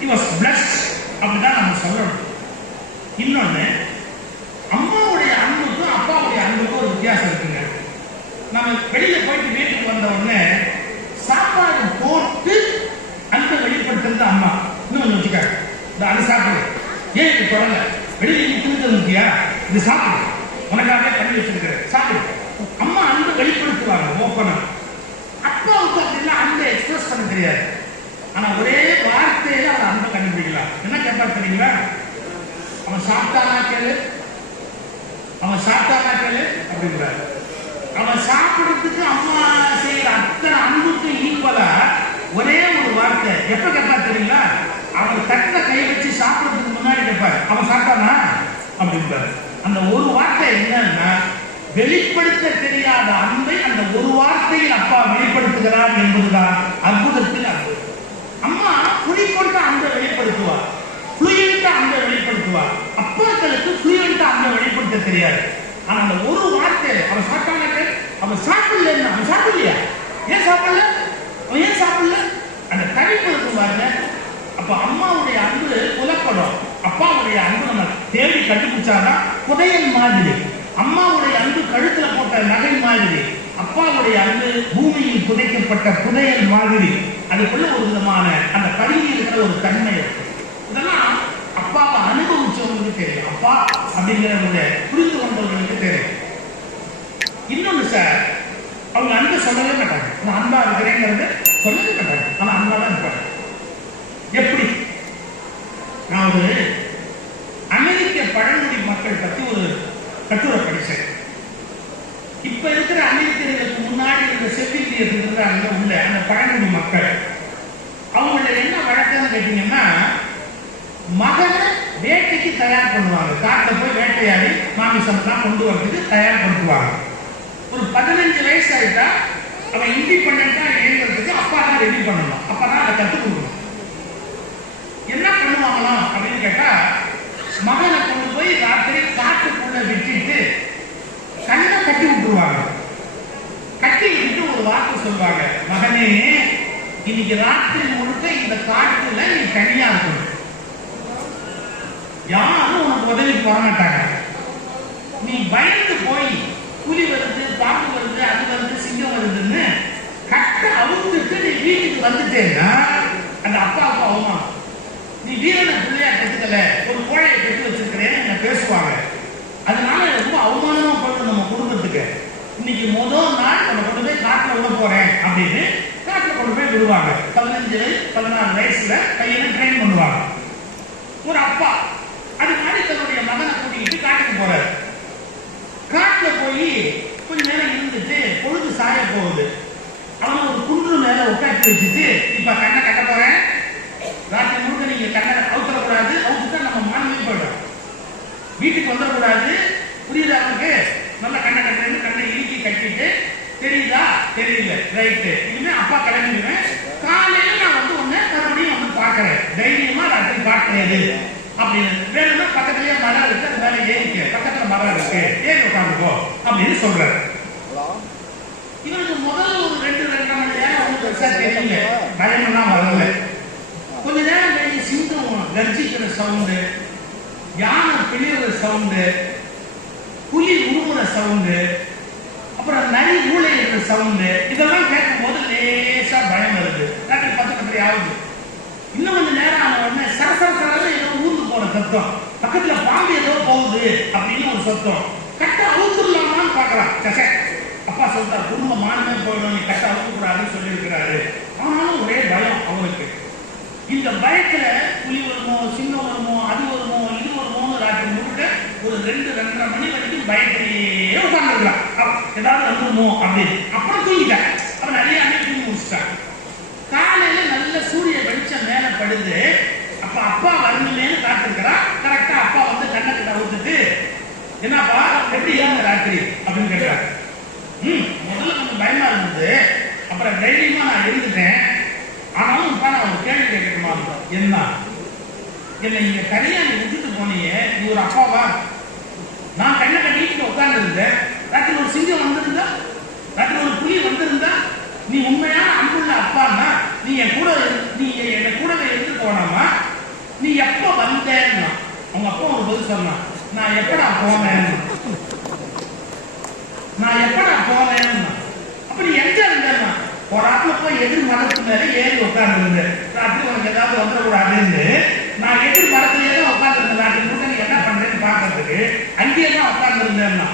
he was blessed அப்படிதான் நம்ம சொல்லணும். இன்னொன்னு, அம்மாவுடைய அன்புக்கும் அப்பாவுடைய அன்புக்கும் ஒரு வித்தியாசம் இருக்குங்க. நம்ம வெளியில போயிட்டு வீட்டுக்கு வந்த உடனே சாப்பாடு போட்டு அன்பை வெளிப்படுத்துறது அம்மா. இன்னும் கொஞ்சம் வச்சுக்காரு, அது சாப்பிடு, ஏன் இது தொடங்க, வெளியில தின்னு முக்கியா, இது சாப்பிடு, உனக்காக பண்ணி வச்சிருக்கிற சாப்பிடு. அம்மா அன்பை வெளிப்படுத்துவாங்க ஓப்பனா. அப்பாவுக்கு அப்படின்னா அன்பை எக்ஸ்பிரஸ் பண்ண தெரியாது. ஆனா ஒரே வார்த்தையில அவன் அன்பை கண்டுபிடிக்கலாம். என்ன கேட்பாரு தெரியுங்களா? அவன் சாப்பிட்டானா கேளு, அவன் சாப்பிட்டானா கேளு அப்படிங்கிறாரு. அவன் சாப்பிடுறதுக்கு அம்மா செய்யற அத்தனை அன்புக்கு ஈக்குவலா ஒரே ஒரு வார்த்தை எப்ப கேட்பாரு தெரியுங்களா? அவன் தட்டில கை வச்சு சாப்பிடுறதுக்கு முன்னாடி கேட்பாரு, அவன் சாப்பிட்டானா அப்படிங்கிறாரு. அந்த ஒரு வார்த்தை என்னன்னா, வெளிப்படுத்த தெரியாத அன்பை அந்த ஒரு வார்த்தையில் அப்பா வெளிப்படுத்துகிறார் என்பதுதான் அற்புதத்தில் அன்பு. அம்மா குறிக்கொண்ட அன்பை வெளிப்படுத்துவார், புளியன்ட்ட அன்பை வெளிப்படுத்துவார். அப்பாக்களுக்கு புளியன்ட்ட அன்பை வெளிப்படுத்த தெரியாது. ஆனா அந்த ஒரு வார்த்தை, அவன் சாப்பிட்டாங்க, அவன் சாப்பிடல, அவன் சாப்பிடலையா, ஏன் சாப்பிடல, அவன் ஏன் சாப்பிடல, அந்த தனிப்பு இருக்கும் பாருங்க. அப்ப அம்மாவுடைய அன்பு புலப்படும், அப்பாவுடைய அன்பு நம்ம தேடி கண்டுபிடிச்சாதான் புதையல் மாதிரி. அம்மாவுடைய அன்பு கழுத்துல போட்ட நகை மாதிரி, அப்பாவுடைய அன்பு பூமியில் புதைக்கப்பட்ட புதையல் மாதிரி. அதுக்குள்ள ஒரு விதமான அந்த பதிவில் இருக்கிற ஒரு தன்மை இருக்கு. இதெல்லாம் அப்பாவை அனுபவிச்சவங்களுக்கு தெரியும், அப்பா அப்படிங்கிறவங்க புரிந்து கொண்டவங்களுக்கு தெரியும். இன்னொன்னு சார், அவங்க அன்பை சொல்லவே மாட்டாங்க, நான் அன்பா இருக்கிறேங்கிறது சொல்லவே மாட்டாங்க, ஆனா அன்பா தான் இருப்பாங்க. எப்படி? நான் ஒரு அமெரிக்க பழங்குடி மக்கள் பத்தி ஒரு கட்டுரை படிச்சேன். இப்ப இருக்கிற அமெரிக்கர்களுக்கு முன்னாடி இருந்த செவிலியர் இருக்கிறாங்க உள்ள அந்த பழங்குடி மக்கள், அவங்கள என்ன வழக்கம்னு கேட்டீங்கன்னா, மகனை வேட்டைக்கு தயார் பண்ணுவாங்க. காட்டில் போய் வேட்டையாடி மாமிசம்லாம் கொண்டு வரதுக்கு தயார்படுத்துவாங்க. ஒரு 15 வயசு ஆயிட்டா அவன் இண்டிபெண்டா இயங்குறதுக்கு அப்பா தான் ரெடி பண்ணணும், அப்பா தான் அதை கற்றுக் கொடுக்கணும். என்ன பண்ணுவாங்களாம் அப்படின்னு கேட்டா, மகனை கொண்டு போய் ராத்திரி காட்டுக்குள்ள விட்டுட்டு கண்ணை கட்டி விட்டுருவாங்க. கட்டி விட்டுட்டு ஒரு வார்த்தை சொல்லுவாங்க, மகனே இன்னைக்கு ராத்திரி முழுக்க இந்த காட்டுல நீ தனியா இருக்கணும், யாரும் உனக்கு உதவிக்கு வர மாட்டாங்க. நீ பயந்து போய் புலி வருது, பாம்பு வருது, அது வருது, சிங்கம் வருதுன்னு கட்ட அவுத்துட்டு நீ வீட்டுக்கு வந்துட்டேன்னா அந்த அப்பாவுக்கு அவமானம். நீ வீரனை பிள்ளையா கத்துக்கல, ஒரு கோழையை கட்டி வச்சிருக்கிறேன்னு என்ன பேசுவாங்க. அதனால ரொம்ப அவமானமா போயிடும் நம்ம குடும்பத்துக்கு. இன்னைக்கு முதல் நாள் நம்ம கொண்டு போய் காட்டுல விட போறேன் அப்படின்னு காட்டுல கொண்டு போய் விடுவாங்க. 15-14 வயசுல பையனை ட்ரெயின் பண்ணுவாங்க. ஒரு அப்பா அது மாதிரி தன்னுடைய மகனை கூட்டிக்கிட்டு காட்டுக்கு போறாரு. காட்டுல போய் கொஞ்ச நேரம் இருந்துட்டு பொழுது சாய போகுது. அவன் ஒரு குன்று மேல உட்காந்து வச்சுட்டு, இப்ப கண்ணை கட்ட போறேன், ராத்திரி முழுக்க நீங்க கண்ணை அவுத்தரக்கூடாது, அவுத்துட்டா நம்ம மானமே போயிடும், வீட்டுக்கு வந்துடக்கூடாது, புரியுது அவனுக்கு, நல்ல கண்ணை கட்டுறேன்னு கண்ணை இறுக்கி கட்டிட்டு, தெரியுதா தெரியல ரைட்டு, இனிமே அப்பா கிளம்பிடுவேன், காலையில நான் வந்து உன்னை மறுபடியும் வந்து பாக்குறேன், தைரியமா ராத்திரி பார்க்கிறது அப்படின்னு. வேணும்னா பக்கத்துலயே மரம் இருக்கு, அது மேல ஏறிக்க, பக்கத்துல மரம் இருக்கு, ஏறி உட்காந்துக்கோ அப்படின்னு சொல்றாரு. இவனுக்கு முதல்ல ஒரு 2-2.5 மணி நேரம் அவனுக்கு பெருசா தெரியல, பயமெல்லாம் வரல. கொஞ்ச நேரம் கழிச்சு சிங்கம் கர்ஜிக்கிற சவுண்டு, யானை பிழிகிற சவுண்டு, புலி உருமுற சவுண்டு, அப்புறம் நரி ஊழையிற சவுண்டு, இதெல்லாம் கேட்கும் போது லேசா பயம் வருது. ராத்திரி 10 ஆகுது. இன்னும் கொஞ்ச நேரம் ஆன உடனே சரசர ஏதோ ஊர்ந்து போற சத்தம், பக்கத்துல பாம்பு ஏதோ போகுது அப்படின்னு ஒரு சத்தம். கட்ட அவுத்துடலாமான்னு பாக்குறான். அப்பா சொல்றாரு, குடும்ப மானமே போயிடும், நீ கட்ட அவுக்கக்கூடாதுன்னு சொல்லி இருக்கிறாரு. ஆனாலும் ஒரே பயம் அவனுக்கு. இந்த பயத்துல புலி வருமோ, சிங்கம் வருமோ, அது வருமோ, இது வருமோன்னு ராத்திரி முழுக்க ஒரு 2-2.5 மணி வரைக்கும் பயத்திலேயே உட்கார்ந்துருக்கான். ஏதாவது வந்துருமோ அப்படின்னு. அப்புறம் தூங்கிட்டான். அவன் நிறைய தூங்கி முடிச்சிட்டான். காலையில நல்ல சூரிய வெளிச்சம் மேல படுது. அப்ப அப்பா வரணுமேனு காத்திருக்கிறான். கரெக்டா அப்பா வந்து கண்ணை கிட்ட ஊத்துட்டு, என்னப்பா எப்படி இருந்த ராத்திரி அப்படின்னு கேட்கிறாங்க. முதல்ல கொஞ்சம் பயமா இருந்தது, அப்புறம் தைரியமா நான் இருந்துட்டேன். ஆனாலும் நான் ஒரு கேள்வி கேட்கணுமா? என்ன நீங்க தனியா நீ விட்டுட்டு போனீங்க, நீ ஒரு அப்பாவா? நான் கண்ணை கட்டிட்டு உட்கார்ந்து இருந்தேன், ராத்திரி ஒரு சிங்கம் வந்திருந்தா, ராத்திரி ஒரு புலி வந்திருந்தா, நீ உண்மையான அன்புள்ள அப்பான்னா நீ என் கூடவே இருந்து போனாமா? நீ எப்ப வந்தேன்னா அவங்க அப்பா ஒரு பதில் சொன்னான், நான் எப்படா போனேன், நான் எப்படா போனேன்னா. அப்ப நீ எங்க இருந்தேன்னா ஒரு ஆத்துல போய் எதிர் மரத்து மேல ஏறி உட்கார்ந்து இருந்தேன், ராத்திரி உனக்கு ஏதாவது வந்துடக்கூடாதுன்னு நான் எதிர் மரத்திலேயே தான் உட்கார்ந்து இருந்தேன், ராத்திரி நீ என்ன பண்றேன்னு பாக்குறதுக்கு அங்கேயே தான் உட்கார்ந்து இருந்தேன்னா.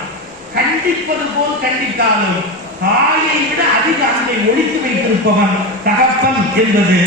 கண்டிப்பது போல் கண்டித்தாலும் தாயை விட அதிக அன்பை ஒழித்து வைத்திருப்பவன் தகப்பன் என்பது